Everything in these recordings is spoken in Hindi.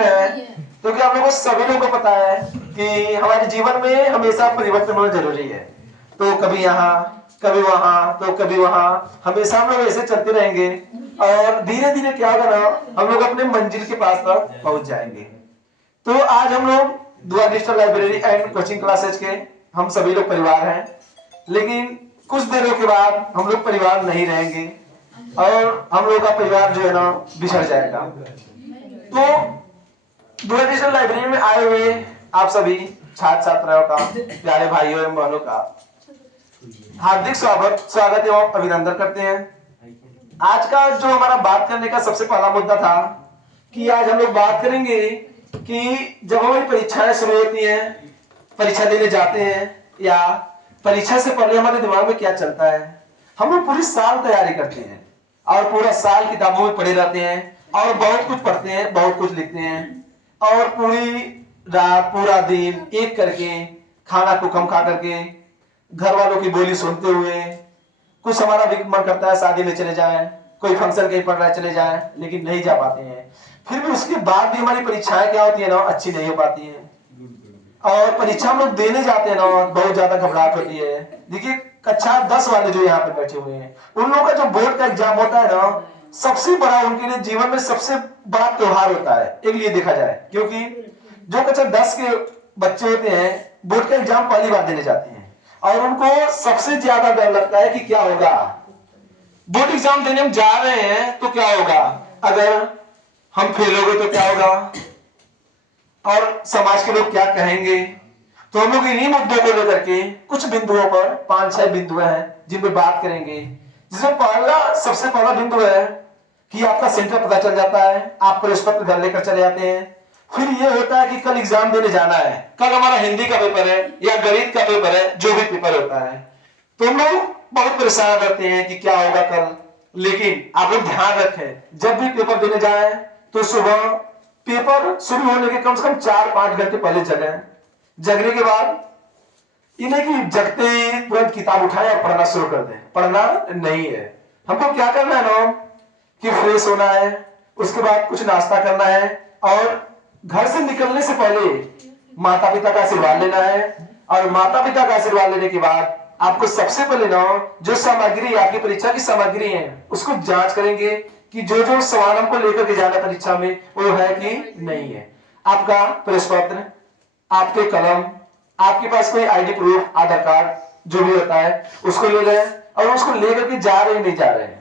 है, क्योंकि आप लोगों को सभी लोगों को पता है कि हमारे जीवन में हमेशा परिवर्तन होना जरूरी है। तो कभी यहाँ, कभी वहां, तो कभी वहां, हमेशा हम लोग ऐसे चलते रहेंगे और धीरे धीरे क्या होगा ना, हम लोग अपने मंजिल के पास तक पहुंच जाएंगे। तो आज हम लोग दुआ digital library and coaching classes के हम सभी लोग परिवार हैं, लेकिन कुछ देरों के बाद हम लोग परिवार नहीं रहेंगे और हम लोग का परिवार जो है ना बिछड़ जाएगा। तो दुआ डिजिटल लाइब्रेरी में आए हुए आप सभी छात्र छात्राओं का, प्यारे भाइयों एवं बहनों का हार्दिक स्वागत एवं अभिनंदन करते हैं। आज का जो हमारा बात करने का सबसे पहला मुद्दा था कि आज हम लोग बात करेंगे कि जब हमारी परीक्षाएं शुरू होती हैं, परीक्षा देने जाते हैं या परीक्षा से पहले हमारे दिमाग में क्या चलता है। हम लोग पूरी साल तैयारी करते हैं और पूरा साल किताबों में पढ़े रहते हैं और बहुत कुछ पढ़ते हैं, बहुत कुछ लिखते हैं और पूरी रात पूरा दिन एक करके खाना को कम खा करके घर वालों की बोली सुनते हुए, कुछ हमारा भी मन करता है शादी में चले जाएं, कोई फंक्शन कहीं पड़ रहा है चले जाएं, लेकिन नहीं जा पाते हैं। फिर भी उसके बाद भी हमारी परीक्षाएं क्या होती है ना, अच्छी नहीं हो पाती है और परीक्षा हम लोग देने जाते हैं ना, बहुत ज्यादा घबराहट होती है। देखिए कक्षा 10 वाले जो यहाँ पे बैठे हुए हैं, उन लोगों का जो बोर्ड का एग्जाम होता है ना, सबसे बड़ा उनके लिए जीवन में सबसे बड़ा त्योहार होता है एक लिए देखा जाए, क्योंकि जो कक्षा 10 के बच्चे होते हैं बोर्ड का एग्जाम पहली बार देने जाते हैं और उनको सबसे ज्यादा डर लगता है कि क्या होगा, बोर्ड एग्जाम देने हम जा रहे हैं तो क्या होगा, अगर हम फेल हो गए तो क्या होगा और समाज के लोग क्या कहेंगे। तो हम लोग इन्हीं मुद्दों को लेकर के कुछ बिंदुओं पर 5-6 बिंदु हैं जिन पे बात करेंगे, जिसमें सबसे पहला बिंदु है कि आपका सेंटर पता चल जाता है, आप प्रश्न पत्र घर लेकर चले जाते हैं। फिर ये होता है कि कल एग्जाम देने जाना है, कल हमारा हिंदी का पेपर है या गणित का पेपर है, जो भी पेपर होता है, तो हम लोग बहुत परेशान रहते हैं कि क्या होगा कल। लेकिन आप लोग ध्यान रखें, जब भी पेपर देने जाए तो सुबह पेपर शुरू होने के कम से कम 4-5 घंटे पहले जगें। जगने के बाद इन्हें कि जगते ही तुरंत किताब उठाएं और पढ़ना शुरू कर दें। पढ़ना नहीं है, हमको क्या करना है ना कि फ्रेश होना है, उसके बाद कुछ नाश्ता करना है और घर से निकलने से पहले माता पिता का आशीर्वाद लेना है और माता पिता का आशीर्वाद लेने के बाद आपको सबसे पहले ना जो सामग्री आपकी परीक्षा की सामग्री है उसको जांच करेंगे कि जो जो सवाल हमको लेकर के जाना परीक्षा में वो है कि नहीं है। आपका प्रश्न पत्र, आपके कलम, आपके पास कोई आईडी प्रूफ, आधार कार्ड जो भी होता है उसको ले लें और उसको लेकर के जा रहे नहीं जा रहे हैं।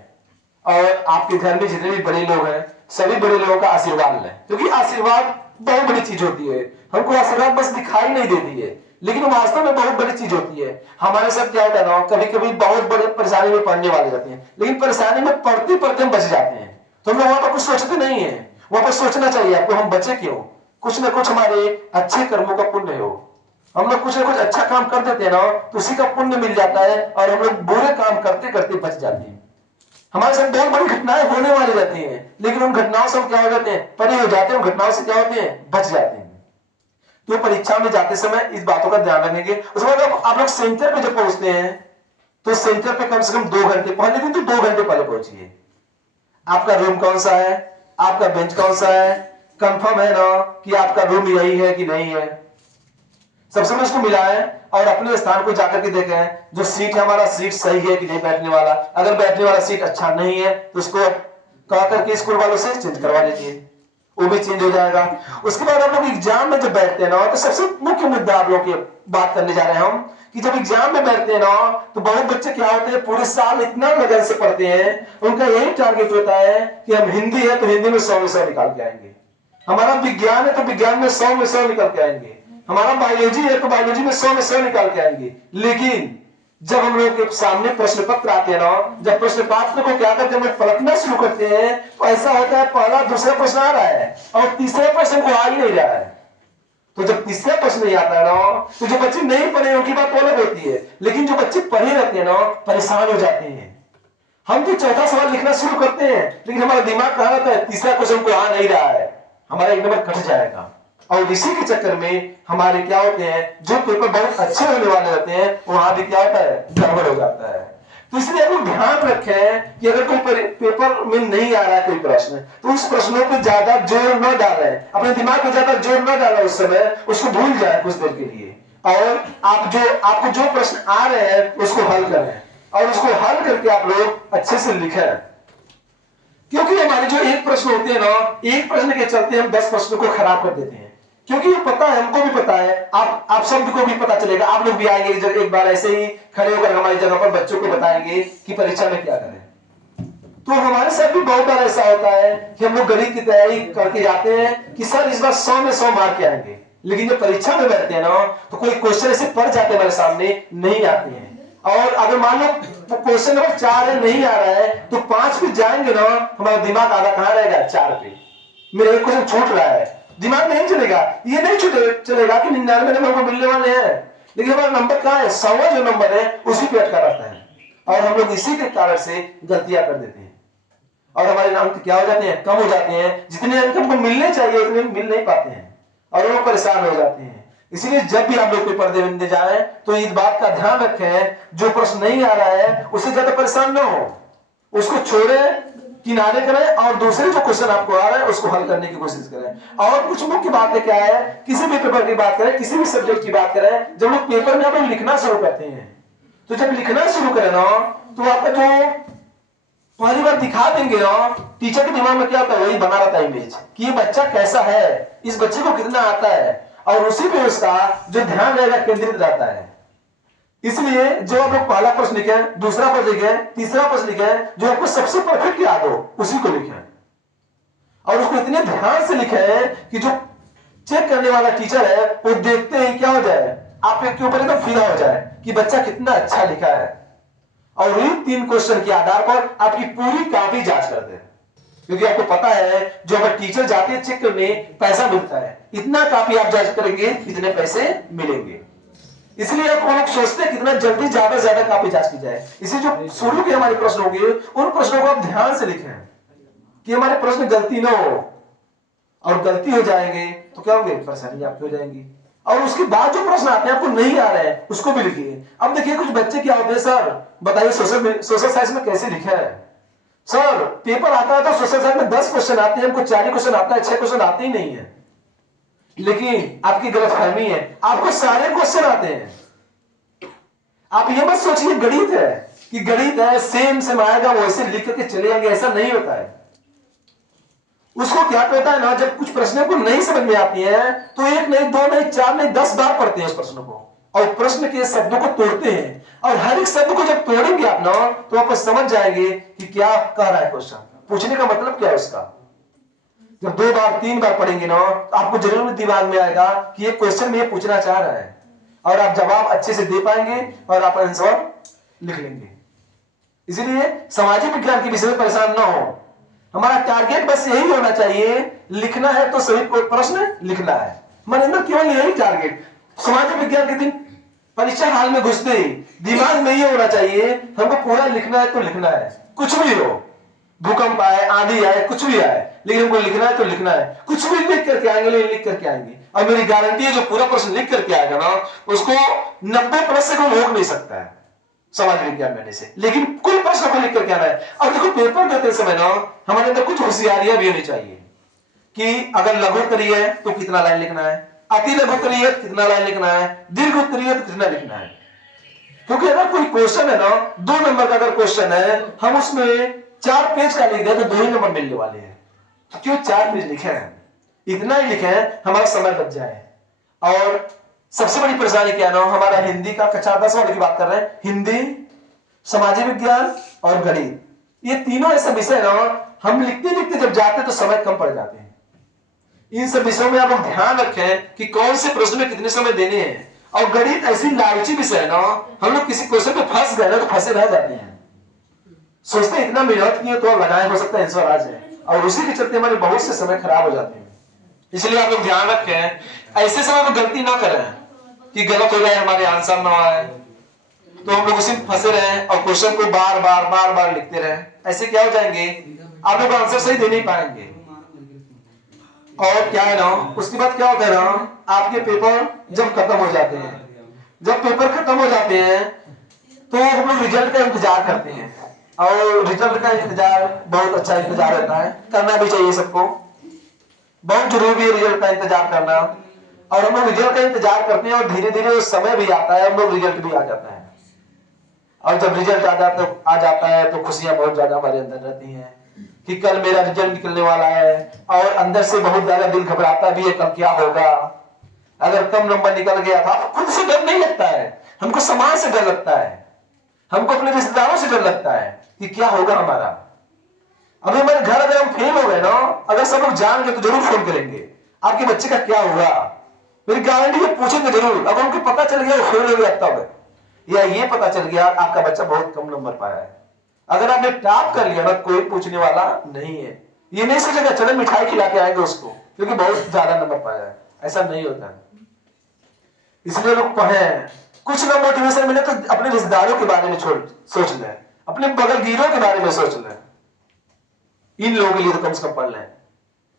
और आपके घर में जितने भी बड़े लोग हैं सभी बड़े लोगों का आशीर्वाद लें, क्योंकि आशीर्वाद बहुत बड़ी चीज होती है। हमको आशीर्वाद बस दिखाई नहीं देती है, लेकिन वास्तव में बहुत बड़ी चीज होती है। हमारे साथ क्या होता है ना, कभी कभी बहुत बड़े परेशानी में पड़ने वाले जाते हैं, लेकिन परेशानी में पढ़ते पढ़ते हम बच जाते हैं। तो हम लोग वहां पर कुछ सोचते नहीं है, वहां पर सोचना चाहिए आपको हम बचे क्यों, कुछ ना कुछ हमारे अच्छे कर्मों का पुण्य हो। हम लोग कुछ ना कुछ अच्छा काम कर देते हैं ना तो उसी का पुण्य मिल जाता है और हम लोग बुरे काम करते करते बच जाते हैं। हमारे साथ बहुत बड़ी घटनाएं होने वाली रहती हैं, लेकिन उन घटनाओं से हम क्या हो जाते हैं, परे हो जाते हैं, उन घटनाओं से क्या होते हैं, बच जाते हैं। तो परीक्षा में जाते समय इस बातों का ध्यान रखेंगे। उसके बाद आप लोग सेंटर पे जब पहुंचते हैं तो सेंटर पे कम से कम 2 घंटे, पहले दिन तो 2 घंटे पहले पहुंचिए। आपका रूम कौन सा है, आपका बेंच कौन सा है, कंफर्म है ना कि आपका रूम यही है कि नहीं है, सबसे पहले उसको मिलाएं और अपने स्थान को जाकर के देखें जो सीट है हमारा सीट सही है कि नहीं बैठने वाला। अगर बैठने वाला सीट अच्छा नहीं है तो उसको कह करके स्कूल वालों से चेंज करवा लीजिए, वो भी चेंज हो जाएगा। उसके बाद आप लोग एग्जाम में जब बैठते हैं ना तो सबसे मुख्य मुद्दा आप लोग की बात करने जा रहे हैं हम कि जब एग्जाम में बैठते हैं ना तो बहुत बच्चे क्या होते हैं पूरे साल इतना लगन से पढ़ते हैं, उनका यही टारगेट होता है कि हम हिंदी है तो हिंदी में 100 में 100 निकाल के आएंगे, हमारा विज्ञान है तो विज्ञान में 100 में 100 निकल के आएंगे, हमारा बायोलॉजी है तो बायोलॉजी में 100 में 100 निकाल के आएंगे। लेकिन जब हम लोग के सामने प्रश्न पत्र आते हैं ना, जब प्रश्न पत्र को क्या करते हैं पलटना शुरू करते हैं तो ऐसा होता है पहला दूसरा प्रश्न आ रहा है और तीसरे प्रश्न को आ ही नहीं रहा है। तो जब तीसरा प्रश्न नहीं आता है ना तो जो बच्चे नहीं पढ़े उनकी बात अलग होती है, लेकिन जो बच्चे पढ़े रहते हैं ना परेशान हो जाते हैं। हम तो चौथा सवाल लिखना शुरू करते हैं लेकिन हमारा दिमाग कहा रहता है तीसरा क्वेश्चन को आ नहीं रहा है, हमारा एक नंबर कट जाएगा। और इसी के चक्कर में हमारे क्या होते हैं जो पेपर बहुत अच्छे होने वाले रहते हैं वहां भी क्या होता है, गड़बड़ हो जाता है। तो इसलिए आप लोग ध्यान रखें कि अगर कोई पेपर में नहीं आ रहा है कोई प्रश्न, तो उस प्रश्नों पे ज्यादा जोर न डालें, अपने दिमाग पे ज्यादा जोर न डालें, उस समय उसको भूल जाए कुछ देर के लिए, और आपको जो प्रश्न आ रहे हैं उसको हल करें, और उसको हल करके आप लोग अच्छे से लिखें। क्योंकि हमारे जो एक प्रश्न होते हैं ना, एक प्रश्न के चलते हम 10 प्रश्नों को खराब कर देते हैं। क्योंकि ये पता है, हमको भी पता है, आप शब्द को भी पता चलेगा। आप लोग भी आएंगे जब एक बार ऐसे ही खड़े होकर हमारी जगह पर बच्चों को बताएंगे कि परीक्षा में क्या करें। तो हमारे साथ भी बहुत बार ऐसा होता है कि हम लोग गणित की तैयारी करके जाते हैं कि सर इस बार 100 में 100 मार्क आएंगे, लेकिन जब परीक्षा में बैठते हैं ना, तो कोई क्वेश्चन ऐसे पड़ जाते हैं हमारे सामने, नहीं आते हैं। और अगर मान लो क्वेश्चन नंबर 4 है, नहीं आ रहा है, तो 5 पे जाएंगे ना, हमारा दिमाग आधा कहां रहेगा, 4 पे। मेरा एक क्वेश्चन छूट रहा है, दिमाग नहीं चलेगा, ये नहीं चलेगा कि 99 नंबर को मिलने वाले हैं, लेकिन हमारा नंबर कहां है, 100वां जो नंबर है उसी पे अटका रहता है। और हम लोग इसी के कारण से गलतियां कर देते हैं, और हमारे अंक क्या हो जाते हैं, कम हो जाते हैं। जितने अंक हमको मिलने चाहिए उतने मिल नहीं पाते हैं, और वो परेशान हो जाते हैं। इसलिए जब भी आप लोग पेपर देने जाएं, तो इस बात का ध्यान रखें, जो प्रश्न नहीं आ रहा है उससे ज्यादा परेशान न हो, उसको छोड़ें, किनारे करें, और दूसरे जो क्वेश्चन आपको आ रहा है उसको हल करने की कोशिश करें। और कुछ मुख्य बातें क्या है, किसी भी पेपर की बात करें, किसी भी सब्जेक्ट की बात करें, जब लोग पेपर में आप लोग लिखना शुरू करते हैं, तो जब लिखना शुरू करें ना, तो आपका जो पहली बार दिखा देंगे ना, टीचर के दिमाग में क्या होता है, वही बना रहता है इमेज कि ये बच्चा कैसा है, इस बच्चे को कितना आता है, और उसी पे उसका जो ध्यान रहेगा केंद्रित रहता है। इसलिए जो आप लोग पहला प्रश्न लिखे, दूसरा प्रश्न लिखे, तीसरा प्रश्न लिखे, जो आपको सबसे परफेक्ट याद हो उसी को लिखें, और उसको इतने ध्यान से लिखें कि जो चेक करने वाला टीचर है वो देखते ही क्या हो जाए, आपके ऊपर एकदम फिदा हो जाए कि बच्चा कितना अच्छा लिखा है। और इन 3 क्वेश्चन के आधार पर आपकी पूरी कॉपी जांच करते हैं, क्योंकि आपको पता है जो अगर टीचर जाते हैं चेक करने, पैसा मिलता है, इतना कॉपी आप जांच करेंगे इतने पैसे मिलेंगे। इसलिए आप लोग सोचते हैं कितना जल्दी ज्यादा से ज्यादा कॉपी जांच की जाए। इसलिए जो शुरू के हमारे प्रश्न होंगे उन प्रश्नों को आप ध्यान से लिखें कि हमारे प्रश्न गलती ना हो, और गलती हो जाएंगे तो क्या होंगे, परेशानी आपकी हो जाएंगी। और उसके बाद जो प्रश्न आते हैं आपको नहीं आ रहे हैं उसको भी लिखिए। अब देखिए कुछ बच्चे क्या होते हैं, सर बताइए सोशल साइंस में कैसे लिखा है, सर पेपर आता है तो सोशल साइंस में 10 क्वेश्चन आते हैं, हमको 4 ही क्वेश्चन आता है, 6 क्वेश्चन आते ही नहीं है। लेकिन आपकी गलतफहमी है, आपको सारे क्वेश्चन आते हैं। आप ये मत सोचिए गणित है कि गणित है सेम आएगा वैसे लिख करके चले जाएंगे, ऐसा नहीं होता है। उसको क्या कहता है ना, जब कुछ प्रश्नों को नहीं समझ में आती है तो 1 नहीं 2 नहीं 4 नहीं 10 बार पढ़ते हैं उस प्रश्न को, और प्रश्न के शब्दों को तोड़ते हैं, और हर एक शब्द को जब तोड़ेंगे आप ना, तो आप समझ जाएंगे कि क्या कह रहा है क्वेश्चन, पूछने का मतलब क्या है उसका। जब 2 बार 3 बार पढ़ेंगे ना, तो आपको जरूर दिमाग में आएगा कि ये क्वेश्चन में ये पूछना चाह रहा है, और आप जवाब अच्छे से दे पाएंगे और आप आंसर लिख लेंगे। इसलिए सामाजिक विज्ञान के विषय में परेशान ना हो, हमारा टारगेट बस यही होना चाहिए, लिखना है तो सही प्रश्न लिखना है, हमारे अंदर केवल यही टारगेट। सामाजिक विज्ञान के दिन परीक्षा हाल में घुसते ही दिमाग में ये होना चाहिए, हमको पूरा लिखना है तो लिखना है, कुछ भी हो, भूकंप आए, आंधी आए, कुछ भी आए, लेकिन हमको लिखना है तो लिखना है। कुछ भी लिख करके आएंगे, लिख करके आएंगे, और मेरी गारंटी है जो पूरा प्रश्न लिख करके आएगा ना, उसको 90% से कोई रोक नहीं सकता है समाज विज्ञान में से। लेकिन कोई प्रश्न को लिख करके आना है। और देखो पेपर देते समय ना हमारे अंदर कुछ होशियारियां भी होनी चाहिए कि अगर लघु उत्तरीय है तो कितना लाइन लिखना है, अति लघु उत्तरीय है कितना लाइन लिखना है, दीर्घ उत्तरीय है तो कितना लिखना है। क्योंकि अगर कोई क्वेश्चन है ना, 2 नंबर का अगर क्वेश्चन है, हम उसमें 4 पेज का लिख दे तो 2 ही नंबर मिलने वाले हैं। तो क्यों 4 पेज लिखे हैं, इतना ही लिखे हैं हमारा समय बच जाए। और सबसे बड़ी परेशानी क्या ना, हमारा हिंदी का कक्षा 10 वाले की बात कर रहे हैं, हिंदी, सामाजिक विज्ञान और गणित, ये तीनों ऐसे विषय ना हम लिखते लिखते जब जाते तो समय कम पड़ जाते हैं। इन सब विषयों में आप लोग ध्यान रखें कि कौन से प्रश्न में कितने समय देने हैं। और गणित ऐसी लालची विषय है ना, हम लोग किसी क्वेश्चन पे फंस गए ना तो फंसे रह जाते हैं, सोचते हैं इतना मेहनत किए तो लगाए हो सकता है आंसर आ जाए, और उसी के चलते हमारे बहुत से समय खराब हो जाते हैं। इसलिए आप लोग ध्यान रखें, ऐसे समय में गलती ना करें कि गलत हो जाए, हमारे आंसर ना आए, तो हम लोग उसी में फंसे रहे और क्वेश्चन को बार बार लिखते रहे। ऐसे क्या हो जाएंगे, आप लोग आंसर सही दे नहीं पाएंगे। और क्या है ना, उसके बाद क्या होता है ना, आपके पेपर जब खत्म हो जाते हैं, जब पेपर खत्म हो जाते हैं तो हम लोग रिजल्ट का इंतजार करते हैं, और रिजल्ट का इंतजार बहुत अच्छा इंतजार रहता है, करना भी चाहिए सबको, बहुत जरूरी है रिजल्ट का इंतजार करना। और हम लोग रिजल्ट का इंतजार करते हैं और धीरे धीरे वो समय भी आता है, हम लोग रिजल्ट भी आ जाता है। और जब रिजल्ट आ जाता है तो खुशियां बहुत ज्यादा हमारे अंदर रहती हैं कि कल मेरा रिजल्ट निकलने वाला है, और अंदर से बहुत ज्यादा दिल घबराता भी है, कल क्या होगा। अगर कम नंबर निकल गया था, खुद से डर नहीं लगता है, हमको समाज से डर लगता है, हमको अपने रिश्तेदारों से डर लगता है कि क्या होगा हमारा। अभी हमारे घर अगर हम फेल हो गए ना, अगर सब लोग जान गए तो जरूर फोन करेंगे, आपके बच्चे का क्या हुआ, मेरी गारंटी है पूछेंगे जरूर। अगर उनको पता चल गया वो फेल हो गया तब, या ये पता चल गया आपका बच्चा बहुत कम नंबर पाया है, अगर आपने टॉप कर लिया ना, कोई पूछने वाला नहीं है। ये नहीं सोचेगा चलो मिठाई खिला के आएंगे उसको क्योंकि बहुत ज्यादा नंबर पाया है, ऐसा नहीं होता है। इसलिए लोग पढ़े, कुछ ना मोटिवेशन मिले तो अपने रिश्तेदारों के बारे में सोच लें, अपने बगलगीरों के बारे में सोच लें, इन लोगों के लिए तो कम से कम पढ़ लें।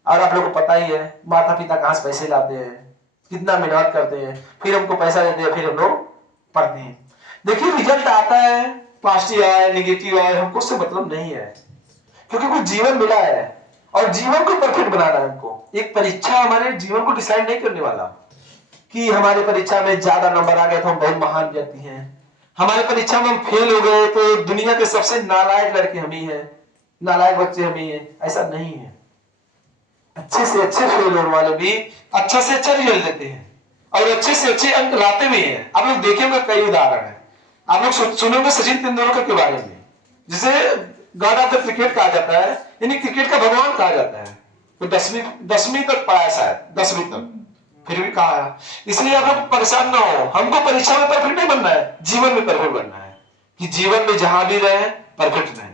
और आप लोगों को पता ही है माता पिता कहां से पैसे लाते हैं, कितना मेहनत करते हैं, फिर हमको पैसा देते हैं, फिर हम लोग पढ़ते हैं। देखिए रिजल्ट आता है, पॉजिटिव आए नेगेटिव आए, हमको उससे मतलब नहीं है, क्योंकि कुछ जीवन मिला है और जीवन को परफेक्ट बनाना है हमको। एक परीक्षा हमारे जीवन को डिसाइड नहीं करने वाला कि हमारी परीक्षा में ज्यादा नंबर आ गए तो हम बहुत महान व्यक्ति हैं, हमारी परीक्षा में हम फेल हो गए तो दुनिया के सबसे नालायक लड़के हम ही हैं, नालायक बच्चे हम ही हैं, ऐसा नहीं है। अच्छे से अच्छे फेल होने वाले भी अच्छा से अच्छा रिजल्ट देते हैं और अच्छे से अच्छे अंक लाते भी हैं। आप लोग देखेंगे कई उदाहरण है, आप लोग सुनोगे सचिन तेंदुलकर के बारे में, जिसे गॉड ऑफ द क्रिकेट कहा जाता है, यानी क्रिकेट का भगवान कहा जाता है। तो 10वीं तक पढ़ा है, शायद 10वीं तक, फिर भी कहा। इसलिए आप लोग परेशान ना हो, हमको परीक्षा में परफेक्ट नहीं बनना है, जीवन में परफेक्ट बनना है, कि जीवन में जहां भी रहे परफेक्ट रहे।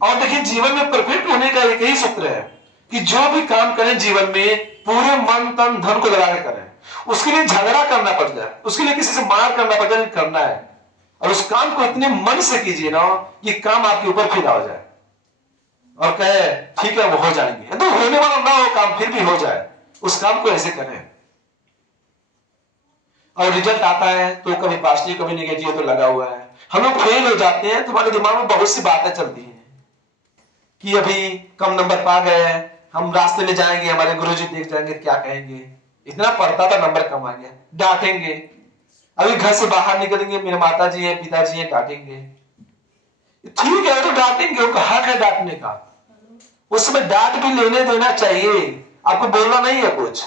और देखिए जीवन में परफेक्ट होने का एक ही सूत्र है कि जो भी काम करें जीवन में पूरे मन तन धन को लगा के करें, उसके लिए झगड़ा करना पड़ जाए, उसके लिए किसी से मार करना पड़ जाए, करना है। और उस काम को इतने मन से कीजिए ना कि काम आपके ऊपर फिदा हो जाए और कहे ठीक है वो हो जाएंगे, तो होने वाला ना हो काम फिर भी हो जाए, उस काम को ऐसे करें। और रिजल्ट आता है तो कभी पॉजिटिव कभी नेगेटिव तो लगा हुआ है। हम लोग फेल हो जाते हैं तो हमारे दिमाग में बहुत सी बातें चलती हैं कि अभी कम नंबर पा गए हैं, हम रास्ते में जाएंगे हमारे गुरुजी देख जाएंगे क्या कहेंगे, इतना पढ़ता था नंबर कम आ गया, डांटेंगे। अभी घर से बाहर निकलेंगे मेरे माता जी है पिताजी है डांटेंगे, ठीक है तो डांटेंगे, उनका हक है डांटने का, उसमें डांट भी लेने देना चाहिए, आपको बोलना नहीं है कुछ,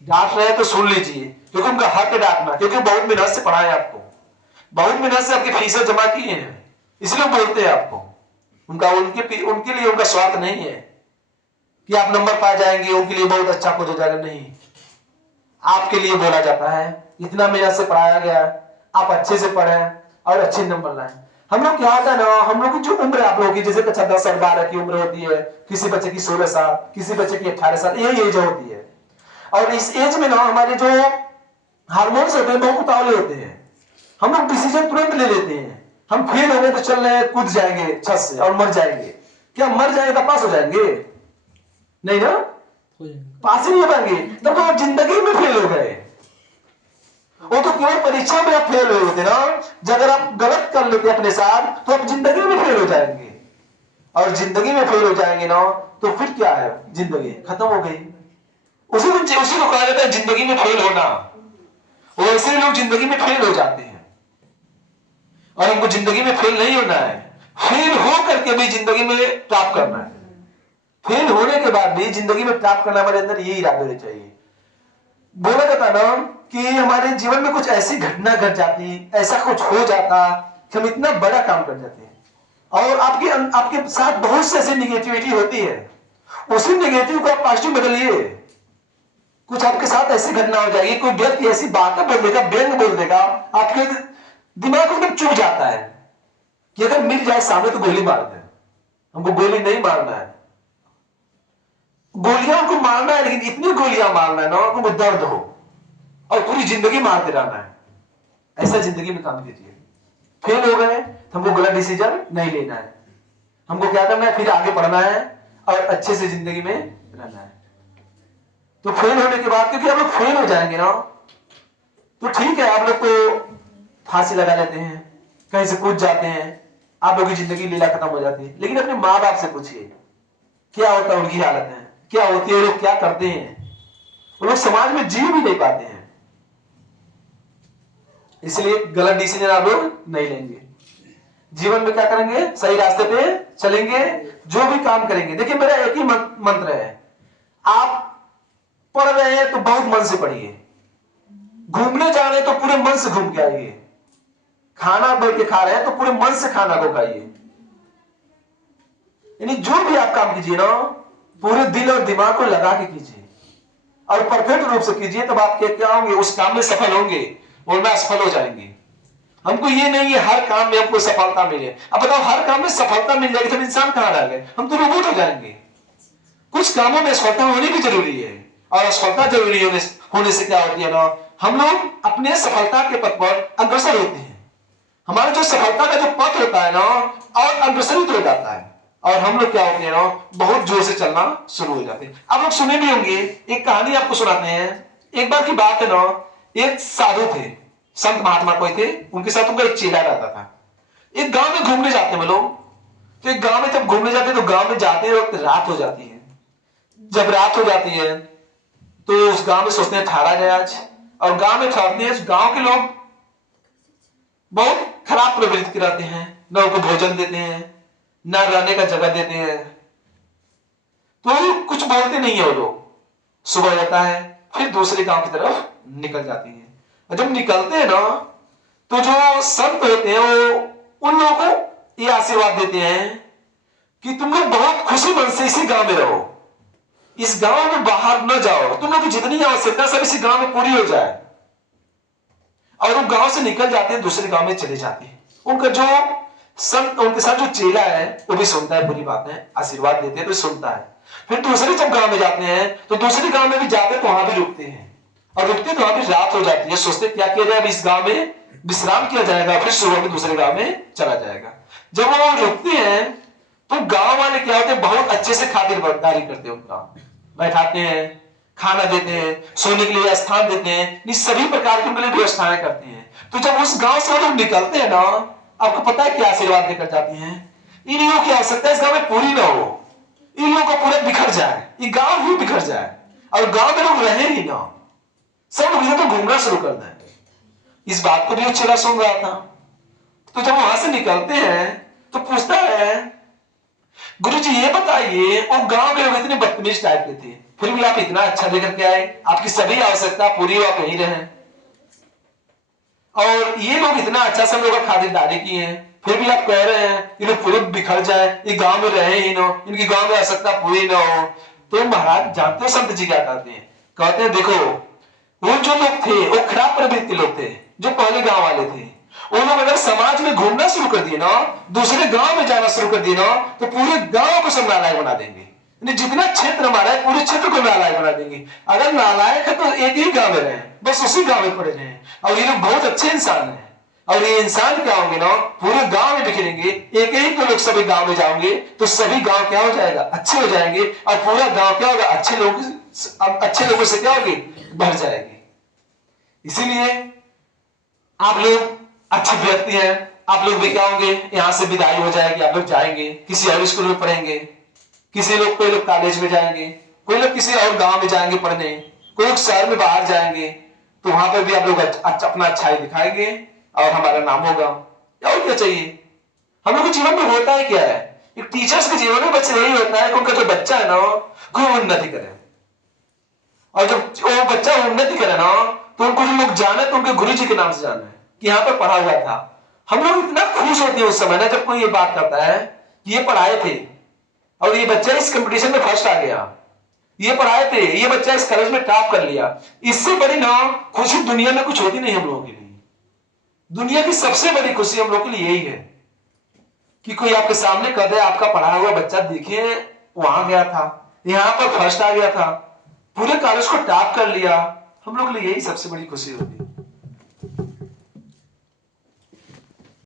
डांट रहे तो सुन लीजिए क्योंकि उनका हक है डांटना, क्योंकि बहुत मेहनत से पढ़ाए आपको, बहुत मेहनत से आपकी फीसें जमा की हैं, इसलिए बोलते हैं आपको। उनके लिए उनका स्वार्थ नहीं है कि आप नंबर पा जाएंगे, उनके लिए बहुत अच्छा कुछ हो जाएगा, नहीं, आपके लिए बोला जाता है इतना मेहनत से पढ़ाया गया, आप अच्छे से पढ़े और अच्छे नंबर लाए। हम लोग क्या होता है ना, हम लोग की जो उम्र है आप लोगों की, जैसे 10 साल 12 की उम्र होती है, किसी बच्चे की 16 साल, किसी बच्चे की 18 साल, यही एज होती है। और इस एज में ना हमारे जो हार्मोन्स होते हैं बहुत उतावले होते हैं, हम लोग डिसीजन तुरंत ले लेते हैं, हम फेल हो गए तो चल रहे कूद जाएंगे छत से और मर जाएंगे, क्या मर जाएंगे तो पास हो जाएंगे? नहीं ना, पास ही नहीं हो पाएंगे, तब तो आप जिंदगी में फेल हो गए। वो तो केवल परीक्षा में आप फेल हुए होते ना, जब अगर आप गलत कर लेते अपने साथ तो आप जिंदगी में फेल हो जाएंगे, और जिंदगी में फेल हो जाएंगे ना तो फिर क्या है, जिंदगी खत्म हो गई। उसी को कहा जाता है जिंदगी में फेल होना। वैसे लोग जिंदगी में फेल हो जाते हैं और हमको जिंदगी में फेल नहीं होना है, फेल हो करके भी जिंदगी में टॉप करना है, फेल होने के बाद भी जिंदगी में टॉप करना, हमारे अंदर ये इरादे होने चाहिए। बोला जाता ना कि हमारे जीवन में कुछ ऐसी घटना घट जाती, ऐसा कुछ हो जाता कि हम इतना बड़ा काम कर जाते हैं, और आपके साथ बहुत से ऐसी निगेटिविटी होती है, उसी निगेटिव को आप पॉजिटिव बदलिए। कुछ आपके साथ ऐसी घटना हो जाएगी, कोई व्यक्ति ऐसी बातें बोल देगा, व्यंग बोल देगा, आपके दिमाग में चुप जाता है कि अगर मिल जाए सामने तो गोली मार दे, हमको गोली नहीं मारना है, गोलियां को मारना है लेकिन इतनी गोलियां मारना है ना उनको दर्द हो और पूरी जिंदगी मारते रहना है, ऐसा जिंदगी में काम कीजिए। फेल हो गए तो हमको गलत डिसीजन नहीं लेना है, हमको क्या करना है, फिर आगे बढ़ना है और अच्छे से जिंदगी में रहना है। तो फेल होने के बाद, क्योंकि आप लोग फेल हो जाएंगे ना तो ठीक है, आप लोग तो फांसी लगा लेते हैं, कहीं से कूद जाते हैं, आप लोगों की जिंदगी लीला खत्म हो जाती है। लेकिन अपने माँ बाप से पूछिए क्या होता है, उनकी हालत है क्या होती है, वो लोग क्या करते हैं, वो लोग समाज में जी भी नहीं पाते हैं। इसलिए गलत डिसीजन आप लोग नहीं लेंगे। जीवन में क्या करेंगे, सही रास्ते पे चलेंगे, जो भी काम करेंगे। देखिए मेरा एक ही मंत्र है, आप पढ़ रहे हैं तो बहुत मन से पढ़िए, घूमने जा रहे हैं तो पूरे मन से घूम के आइए, खाना बैठ के खा रहे हैं तो पूरे मन से खाना को खाइए। यानी जो भी आप काम कीजिए ना, पूरे दिल और दिमाग को लगा के कीजिए और परफेक्ट रूप से कीजिए, तब आप क्या होंगे, उस काम में सफल होंगे और में असफल हो जाएंगे। हमको ये नहीं है हर काम में हमको सफलता मिले। अब बताओ हर काम में सफलता मिल जाएगी तो इंसान कहां रह गए, हम तो रोबोट हो जाएंगे। कुछ कामों में असफलता होनी भी जरूरी है, और असफलता जरूरी होने से क्या होती है ना, हम लोग अपने सफलता के पथ पर अग्रसर होते हैं। हमारा जो सफलता का जो पथ होता है ना, और अग्रसरित हो जाता है, और हम लोग क्या होते हैं ना, बहुत जोर से चलना शुरू हो जाते हैं। आप लोग सुने भी होंगे, एक कहानी आपको सुनाते हैं। एक बार की बात है ना, एक साधु थे, संत महात्मा कोई थे, उनके साथ उनका एक चेला रहता था। एक गांव में घूमने जाते हैं वो लोग, तो एक गांव में जब घूमने जाते हैं तो गांव में जाते वक्त रात हो जाती है। जब रात हो जाती है तो उस गांव में सोचते हैं ठहरा जाए आज, और गांव में ठहरते हैं। गांव के लोग बहुत खराब प्रवृत्ति के रहते हैं, न उनको भोजन देते हैं, न रहने का जगह देते हैं, तो कुछ बोलते नहीं है वो लोग। सुबह होता है, फिर दूसरे गांव की तरफ निकल जाती है। और जब निकलते हैं ना, तो जो संत होते हैं वो उन लोगों को ये आशीर्वाद देते हैं कि तुम लोग बहुत खुशी मन से इसी गांव में रहो, इस गांव में बाहर न जाओ, तुम लोग की जितनी आवश्यकता सब इसी गांव में पूरी हो जाए। और वो गांव से निकल जाते हैं, दूसरे गांव में चले जाते हैं। उनका जो संत, उनके साथ जो चेला है वो भी सुनता है, पूरी बातें आशीर्वाद देते हैं तो सुनता है। फिर दूसरे जब गांव में जाते हैं तो दूसरे गांव में भी जाते हैं, तो वहां भी रुकते हैं, और रुकते तो वहां भी रात हो जाती है। सोचते क्या किया जाए, अब इस गांव में विश्राम किया जाएगा, फिर सुबह में दूसरे गांव में चला जाएगा। जब वो रुकते हैं तो गांव वाले क्या होते हैं, बहुत अच्छे से खातिरदारी करते हैं, उनका बैठाते हैं, खाना देते हैं, सोने के लिए स्थान देते हैं, ये सभी प्रकार की उनके लिए व्यवस्थाएं करते हैं। तो जब उस गांव से वो लोग निकलते हैं ना, आपको पता है क्या आशीर्वाद लेकर जाते हैं, इन लोगों की आवश्यकता इस गांव में पूरी ना हो, इन लोगों को पूरा बिखर जाए, ये गांव ही बिखर जाए, और गांव में लोग रहे ही ना, सब लोग तो घूमना शुरू कर दें। इस बात को भी वो चेला सुन रहा था। तो जब वहां से निकलते हैं तो पूछता है, गुरुजी ये बताइए, वो गांव में लोग इतने बदतमीज टाइप के थे, फिर भी आप इतना अच्छा लेकर के आए, आपकी सभी आवश्यकता पूरी हो, आप यहीं रहे, और ये लोग इतना अच्छा सब लोग खातिरदारी की है, फिर भी आप कह रहे हैं ये लोग पूरे बिखर जाए, ये गांव में रहे ही ना, इनकी गांव में आवश्यकता पूरी ना हो। तो महाराज जानते हो संत जी क्या कहते हैं, कहते हैं देखो वो जो लोग थे वो खराब प्रवृत्ति के लोग थे, जो पहले गांव वाले थे, वो लोग अगर समाज में घूमना शुरू कर दिए ना, दूसरे गांव में जाना शुरू कर दिए ना, तो पूरे गांव को सब नालायक बना देंगे। जितना क्षेत्र हमारा है पूरे क्षेत्र को नालायक बना देंगे। अगर नालायक है तो एक ही गांव में रहे, बस उसी गांव में पड़े रहे, और ये लोग बहुत अच्छे इंसान हैं, और ये इंसान क्या होंगे ना, पूरे गांव में बिखरेंगे, एक ही को लोग सभी गांव में जाओगे तो सभी गांव क्या हो जाएगा, अच्छे हो जाएंगे, और पूरा गांव क्या होगा, अच्छे लोगों से क्या होगी, भर जाएगी। इसीलिए आप लोग अच्छे व्यक्ति हैं, आप लोग भी क्या होंगे, यहां से विदाई हो जाएगी, आप लोग जाएंगे किसी और स्कूल में पढ़ेंगे, किसी लोग, कोई लोग कॉलेज में जाएंगे, कोई लोग किसी और गांव में जाएंगे पढ़ने, कोई लोग शहर में बाहर जाएंगे, तो वहां पर भी आप लोग अपना अच्छाई दिखाएंगे और हमारा नाम होगा। और क्या चाहिए, हम लोग के जीवन में होता है क्या है, एक टीचर्स के जीवन में बच्चे यही होता है कि उनका जो बच्चा है ना कोई उन्नति करे, और जब वो बच्चा उन्नति करे ना तो उनको जो लोग जाने तो उनके गुरु जी के नाम से जाना है कि यहाँ पर पढ़ा हुआ था। हम लोग इतना खुश होते हैं उस समय ना जब कोई ये बात करता है कि ये पढ़ाए थे और ये बच्चा इस कंपटीशन में फर्स्ट आ गया, ये पढ़ाए थे, ये बच्चा इस कॉलेज में टॉप कर लिया। इससे बड़ी ना खुशी दुनिया में कुछ होती नहीं हम लोगों के लिए। दुनिया की सबसे बड़ी खुशी हम लोग के लिए यही है कि कोई आपके सामने कह दे आपका पढ़ा हुआ बच्चा देखिए वहां गया था, यहाँ पर फर्स्ट आ गया था, पूरे कॉलेज को टॉप कर लिया। हम लोग के लिए यही सबसे बड़ी खुशी होती है।